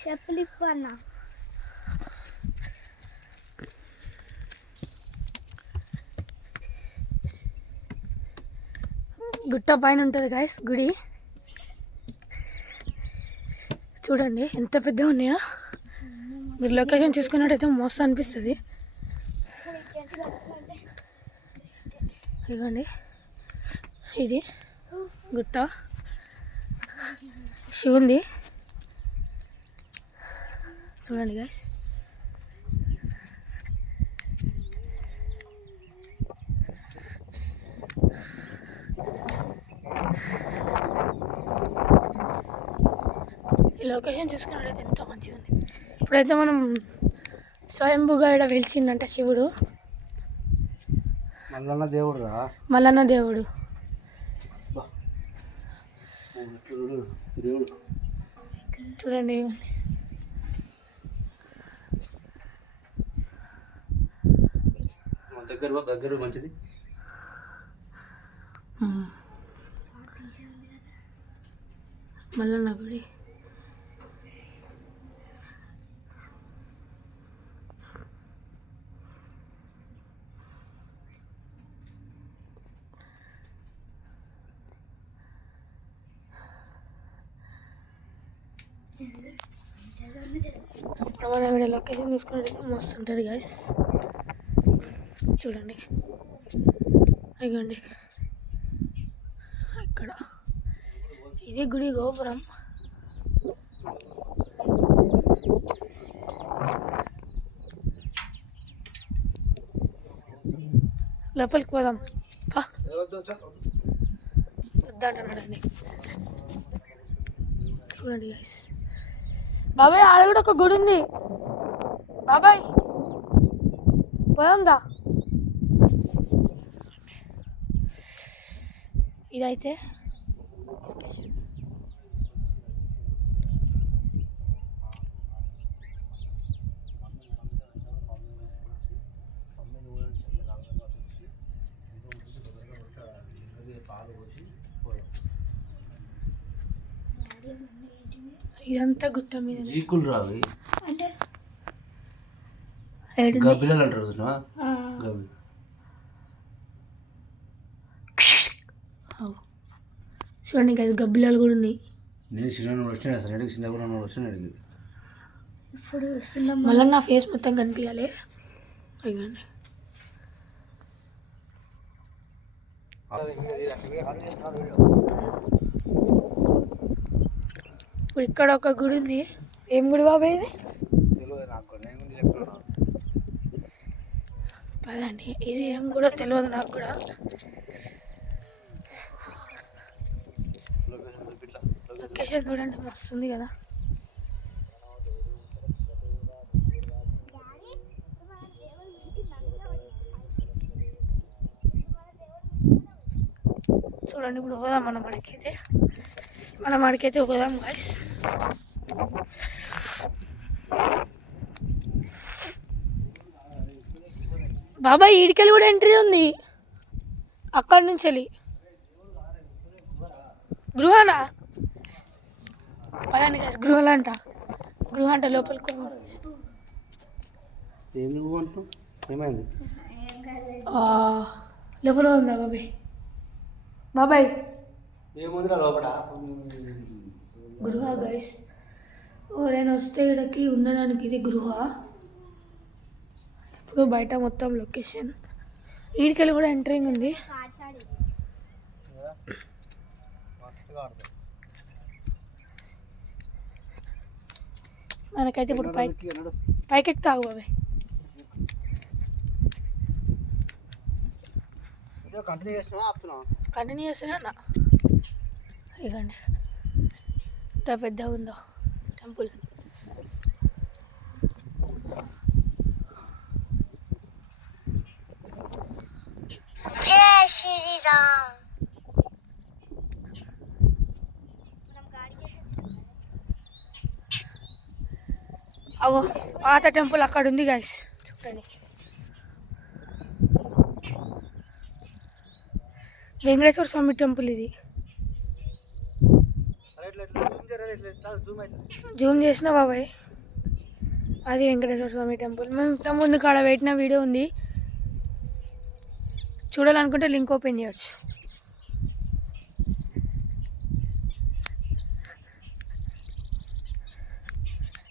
చెప్పులు అన్న గుట్ట పైన ఉంటుంది గాయస్ గుడి. చూడండి ఎంత పెద్దగా ఉన్నాయో. మీరు లొకేషన్ చూసుకున్నట్టయితే మస్తు అనిపిస్తుంది. ఇదిగోండి ఇది గుట్ట శివుంది. చూడండి గాయస్. ఈ లొకేషన్ చూసుకున్నట్లయితే ఎంతో మంచిగా ఉంది. ఇప్పుడైతే మనం స్వయంభూగా ఇక్కడ వెలిసిందంట శివుడు. మల్లన్న దేవుడు రా. మల్లన్న దేవుడు. చూడండి దగ్గర మంచిది. మల్లన్న గుడి. మనం ఇక్కడ లొకేషన్ చూసుకుంటే మస్తు ఉంటుంది గాయస్. చూడండి ఇదిగోండి ఇక్కడ ఇదే గుడి గోపురం. లోపలికి పోదాం వద్దంటున్నాడండి. చూడండి గాయస్. బాబాయ్ ఆడ కూడా ఒక గుడి ఉంది. బాబాయ్ పోదాందా. ఇదైతే ఇదంతా గుట్ట మీద జీకులు రావి అంటే గబ్బిలాలు అంటారు. చూడండి కదా గబ్బిలాలు కూడా ఉన్నాయి. నేను చిన్న వచ్చిన అసలు చిన్నప్పుడు వచ్చిన అడిగింది. ఇప్పుడు మళ్ళీ నా ఫేస్ మొత్తం కనిపించాలి. ఇవ్వండి ఇప్పుడు ఇక్కడ ఒక గుడి ఉంది. ఏం గుడి బాబాయ్ ఇది? పదండి. ఇది ఏం కూడా తెలియదు నాకు కూడా. లొకేషన్ చూడండి మస్తు ఉంది కదా. చూడండి ఇప్పుడు పోదాం మనం అడికైతే పోదాం గైస్. బాబాయ్ ఈడికెళ్ళి కూడా ఎంట్రీ ఉంది. అక్కడి నుంచి వెళ్ళి గృహనా పదండి గైస్. గృహ అంట లోపలికి లోపల ఉందా బాబాయ్ గృహ గైస్. ఎవరైనా వస్తే ఇక్కడికి ఉండడానికి ఇది గృహ. ఇప్పుడు బయట మొత్తం లొకేషన్. ఈడికెళ్ళి కూడా ఎంట్రింగ్ ఉంది. మనకైతే ఇప్పుడు పైకి ఎక్కుతావు బాబాయ్. కంటిన్యూ చేస్తున్నా. ఇకండి ఎంత పెద్దగా ఉందో టెంపుల్. జై శ్రీరామ్. అవో పాత టెంపుల్ అక్కడ ఉంది గైస్. చూడండి వెంకటేశ్వర స్వామి టెంపుల్ ఇది. జూమ్ చేసిన బాబాయ్, అది వెంకటేశ్వర స్వామి టెంపుల్. మేము ఇంత ముందు కాడ పెట్టిన వీడియో ఉంది, చూడాలనుకుంటే లింక్ ఓపెన్ చేయొచ్చు.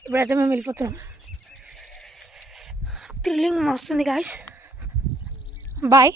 ఇప్పుడైతే మేము వెళ్ళిపోతున్నాం. థ్రిల్లింగ్ మస్తుంది గాయ్స్. బాయ్.